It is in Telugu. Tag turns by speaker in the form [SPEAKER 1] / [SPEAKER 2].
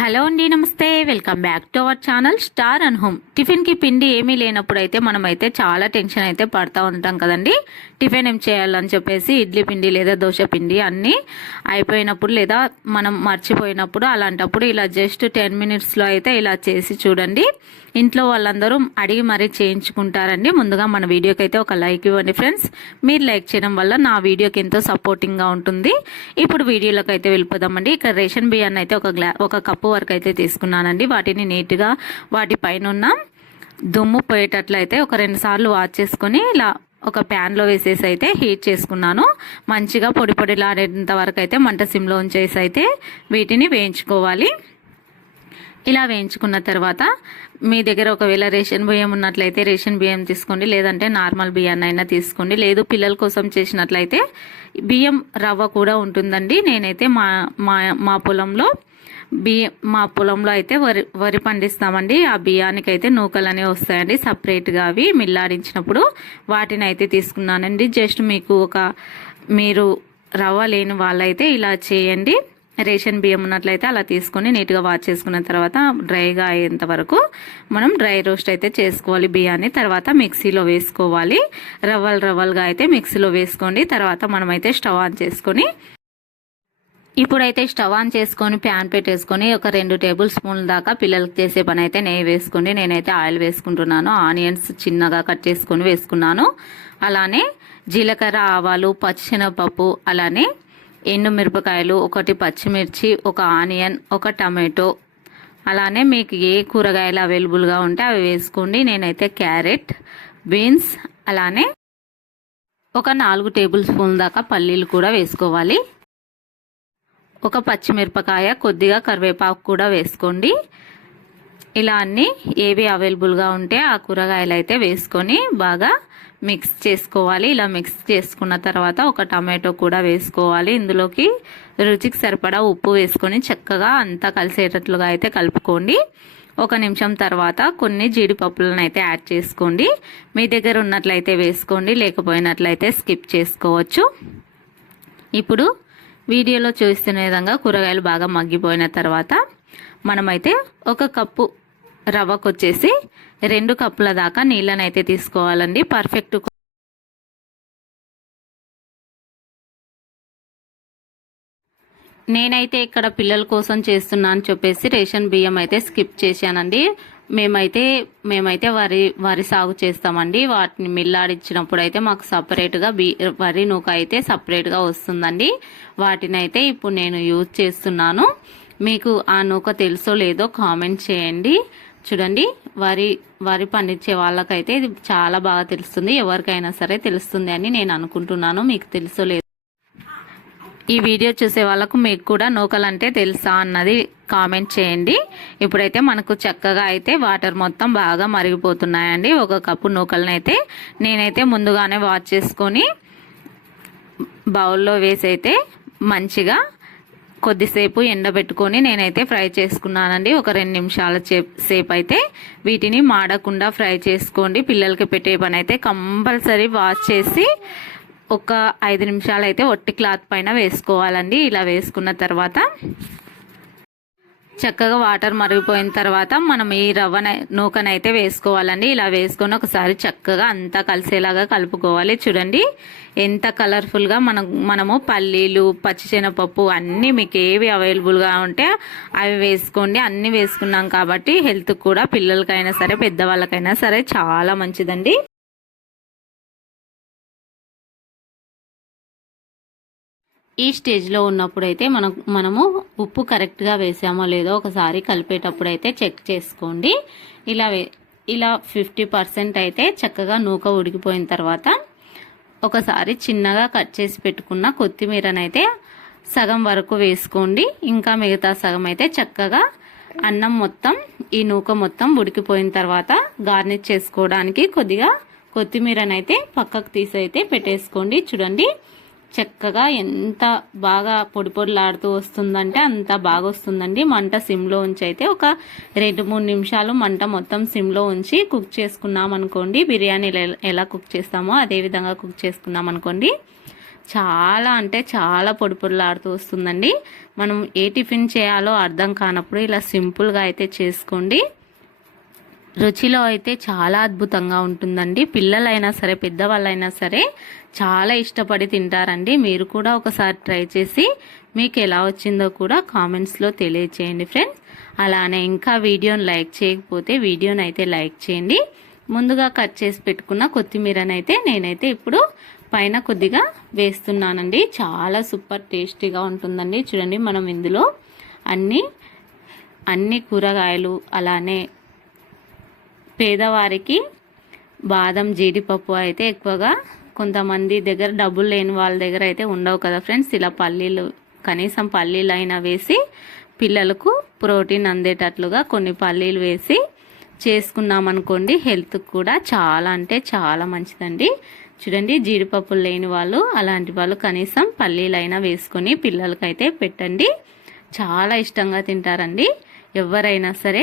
[SPEAKER 1] హలో అండి నమస్తే. Welcome back to our channel star and home టిఫిన్కి పిండి ఏమీ లేనప్పుడు అయితే మనమైతే చాలా టెన్షన్ అయితే పడతా ఉంటాం కదండి. టిఫిన్ ఏం చేయాలని చెప్పేసి ఇడ్లీ పిండి లేదా దోశ పిండి అన్నీ అయిపోయినప్పుడు లేదా మనం మర్చిపోయినప్పుడు అలాంటప్పుడు ఇలా జస్ట్ టెన్ మినిట్స్లో అయితే ఇలా చేసి చూడండి. ఇంట్లో వాళ్ళందరూ అడిగి మరీ చేయించుకుంటారండి. ముందుగా మన వీడియోకి అయితే ఒక లైక్ ఇవ్వండి ఫ్రెండ్స్ మీరు లైక్ చేయడం వల్ల నా వీడియోకి ఎంతో సపోర్టింగ్గా ఉంటుంది. ఇప్పుడు వీడియోలోకి అయితే వెళ్ళిపోదామండి. ఇక్కడ రేషన్ బియ్యాన్ని అయితే ఒక గ్లా ఒక కప్పు వరకు అయితే తీసుకున్నానండి. వాటిని నీట్గా వాటి పైన ఉన్న దుమ్ము పోయేటట్లయితే ఒక రెండు సార్లు వాష్ చేసుకొని ఇలా ఒక ప్యాన్లో వేసేసి అయితే హీట్ చేసుకున్నాను. మంచిగా పొడి పొడిలాడేంత వరకు అయితే మంట సిమ్లో ఉంచేసి అయితే వీటిని వేయించుకోవాలి. ఇలా వేయించుకున్న తర్వాత మీ దగ్గర ఒకవేళ రేషన్ బియ్యం ఉన్నట్లయితే రేషన్ బియ్యం తీసుకోండి లేదంటే నార్మల్ బియ్యాన్ని అయినా తీసుకోండి. లేదు పిల్లల కోసం చేసినట్లయితే బియ్యం రవ్వ కూడా ఉంటుందండి. నేనైతే మా మా మా పొలంలో బియ్యం మా పొలంలో అయితే వరి వరి పండిస్తామండి. ఆ బియ్యానికి అయితే నూకలు అనేవి వస్తాయండి. సపరేట్గా అవి మిల్లాడించినప్పుడు వాటిని అయితే తీసుకున్నానండి. జస్ట్ మీకు ఒక మీరు రవ్వ లేని వాళ్ళైతే ఇలా చేయండి. రేషన్ బియ్యం ఉన్నట్లయితే అలా తీసుకొని నీట్గా వాష్ చేసుకున్న తర్వాత డ్రైగా అయ్యేంత వరకు మనం డ్రై రోస్ట్ అయితే చేసుకోవాలి బియ్యాన్ని. తర్వాత మిక్సీలో వేసుకోవాలి. రవ్వలు రవ్వలుగా అయితే మిక్సీలో వేసుకోండి. తర్వాత మనమైతే స్టవ్ ఆన్ చేసుకొని ఇప్పుడైతే స్టవ్ ఆన్ చేసుకొని ప్యాన్ పెట్టేసుకొని ఒక రెండు టేబుల్ స్పూన్ల దాకా పిల్లలకి చేసే పని అయితే నెయ్యి వేసుకోండి. నేనైతే ఆయిల్ వేసుకుంటున్నాను. ఆనియన్స్ చిన్నగా కట్ చేసుకొని వేసుకున్నాను. అలానే జీలకర్ర ఆవాలు పచ్చిశనగపప్పు అలానే ఎండు మిరపకాయలు ఒకటి పచ్చిమిర్చి ఒక ఆనియన్ ఒక టమాటో. అలానే మీకు ఏ కూరగాయలు అవైలబుల్గా ఉంటే అవి వేసుకోండి. నేనైతే క్యారెట్ బీన్స్ అలానే ఒక నాలుగు టేబుల్ స్పూన్ దాకా పల్లీలు కూడా వేసుకోవాలి. ఒక పచ్చిమిరపకాయ కొద్దిగా కరివేపాకు కూడా వేసుకోండి. ఇలా అన్నీ ఏవి అవైలబుల్గా ఉంటే ఆ కూరగాయలు అయితే వేసుకొని బాగా మిక్స్ చేసుకోవాలి. ఇలా మిక్స్ చేసుకున్న తర్వాత ఒక టమాటో కూడా వేసుకోవాలి. ఇందులోకి రుచికి సరిపడా ఉప్పు వేసుకొని చక్కగా అంతా కలిసేటట్లుగా అయితే కలుపుకోండి. ఒక నిమిషం తర్వాత కొన్ని జీడిపప్పులను అయితే యాడ్ చేసుకోండి. మీ దగ్గర ఉన్నట్లయితే వేసుకోండి లేకపోయినట్లయితే స్కిప్ చేసుకోవచ్చు. ఇప్పుడు వీడియోలో చూస్తున్న విధంగా కూరగాయలు బాగా మగ్గిపోయిన తర్వాత మనమైతే ఒక కప్పు రవ్వకు వచ్చేసి రెండు కప్పుల దాకా నీళ్ళని అయితే తీసుకోవాలండి పర్ఫెక్ట్ నేనైతే ఇక్కడ పిల్లల కోసం చేస్తున్నాను చెప్పేసి రేషన్ బియ్యం అయితే స్కిప్ చేశానండి. మేమైతే మేమైతే వరి వరి సాగు చేస్తామండి. వాటిని మిల్లాడించినప్పుడు అయితే మాకు సపరేట్గా బి వరి నూక అయితే సపరేట్గా వస్తుందండి. వాటిని అయితే ఇప్పుడు నేను యూజ్ చేస్తున్నాను. మీకు ఆ నూక తెలుసో లేదో కామెంట్ చేయండి. చూడండి వరి వరి పండించే వాళ్ళకైతే ఇది చాలా బాగా తెలుస్తుంది. ఎవరికైనా సరే తెలుస్తుంది అని నేను అనుకుంటున్నాను. మీకు తెలుసో లేదు. ఈ వీడియో చూసే వాళ్ళకు మీకు కూడా నూకలు అంటే తెలుసా అన్నది కామెంట్ చేయండి. ఇప్పుడైతే మనకు చక్కగా అయితే వాటర్ మొత్తం బాగా మరిగిపోతున్నాయండి. ఒక కప్పు నూకలనైతే నేనైతే ముందుగానే వాష్ చేసుకొని బౌల్లో వేసి అయితే మంచిగా కొద్దిసేపు ఎండబెట్టుకొని నేనైతే ఫ్రై చేసుకున్నానండి. ఒక రెండు నిమిషాల సేపు అయితే వీటిని మాడకుండా ఫ్రై చేసుకోండి. పిల్లలకి పెట్టే పని అయితే కంపల్సరీ వాష్ చేసి ఒక ఐదు నిమిషాలు అయితే ఒట్టి క్లాత్ పైన వేసుకోవాలండి. ఇలా వేసుకున్న తర్వాత చక్కగా వాటర్ మరిగిపోయిన తర్వాత మనం ఈ రవ్వ నూకనైతే వేసుకోవాలండి. ఇలా వేసుకొని ఒకసారి చక్కగా అంతా కలిసేలాగా కలుపుకోవాలి. చూడండి ఎంత కలర్ఫుల్గా మనం మనము పల్లీలు పచ్చిశనగపప్పు అన్నీ మీకు ఏవి అవైలబుల్గా ఉంటే అవి వేసుకోండి. అన్నీ వేసుకున్నాం కాబట్టి హెల్త్ కూడా పిల్లలకైనా సరే పెద్దవాళ్ళకైనా సరే చాలా మంచిదండి. ఈ స్టేజ్లో ఉన్నప్పుడు అయితే మనం మనము ఉప్పు కరెక్ట్గా వేసామో లేదో ఒకసారి కలిపేటప్పుడు అయితే చెక్ చేసుకోండి. ఇలా ఇలా ఫిఫ్టీ పర్సెంట్ అయితే చక్కగా నూక ఉడికిపోయిన తర్వాత ఒకసారి చిన్నగా కట్ చేసి పెట్టుకున్న కొత్తిమీరనైతే సగం వరకు వేసుకోండి. ఇంకా మిగతా సగం అయితే చక్కగా అన్నం మొత్తం ఈ నూక మొత్తం ఉడికిపోయిన తర్వాత గార్నిష్ చేసుకోవడానికి కొద్దిగా కొత్తిమీరనైతే పక్కకు తీసి అయితే పెట్టేసుకోండి. చూడండి. చక్కగా ఎంత బాగా పొడి పొడిలాడుతూ వస్తుందంటే అంత బాగా వస్తుందండి మంట సిమ్లో ఉంచి అయితే ఒక రెండు మూడు నిమిషాలు మంట మొత్తం సిమ్లో ఉంచి కుక్ చేసుకున్నాం అనుకోండి బిర్యానీ ఎలా కుక్ చేస్తామో అదే విధంగా కుక్ చేసుకున్నాం అనుకోండి చాలా అంటే చాలా పొడి పొడిలాడుతూ వస్తుందండి. మనం ఏ టిఫిన్ చేయాలో అర్థం కానప్పుడు ఇలా సింపుల్గా అయితే చేసుకోండి. రుచిలో అయితే చాలా అద్భుతంగా ఉంటుందండి. పిల్లలైనా సరే పెద్దవాళ్ళైనా సరే చాలా ఇష్టపడి తింటారండి. మీరు కూడా ఒకసారి ట్రై చేసి మీకు ఎలా వచ్చిందో కూడా కామెంట్స్లో తెలియచేయండి ఫ్రెండ్స్. అలానే ఇంకా వీడియోని లైక్ చేయకపోతే వీడియోని అయితే లైక్ చేయండి. ముందుగా కట్ చేసి పెట్టుకున్న కొత్తిమీరనైతే నేనైతే ఇప్పుడు పైన కొద్దిగా వేస్తున్నానండి. చాలా సూపర్ టేస్టీగా ఉంటుందండి. చూడండి మనం ఇందులో అన్ని అన్ని కూరగాయలు అలానే పేదవారికి బాదం జీడిపప్పు అయితే ఎక్కువగా కొంతమంది దగ్గర డబ్బులు లేని వాళ్ళ దగ్గర అయితే ఉండవు కదా ఫ్రెండ్స్ ఇలా పల్లీలు కనీసం పల్లీలు అయినా వేసి పిల్లలకు ప్రోటీన్ అందేటట్లుగా కొన్ని పల్లీలు వేసి చేసుకున్నామనుకోండి హెల్త్ కూడా చాలా అంటే చాలా మంచిదండి. చూడండి జీడిపప్పులు లేని వాళ్ళు అలాంటి వాళ్ళు కనీసం పల్లీలైనా వేసుకొని పిల్లలకైతే పెట్టండి. చాలా ఇష్టంగా తింటారండి. ఎవరైనా సరే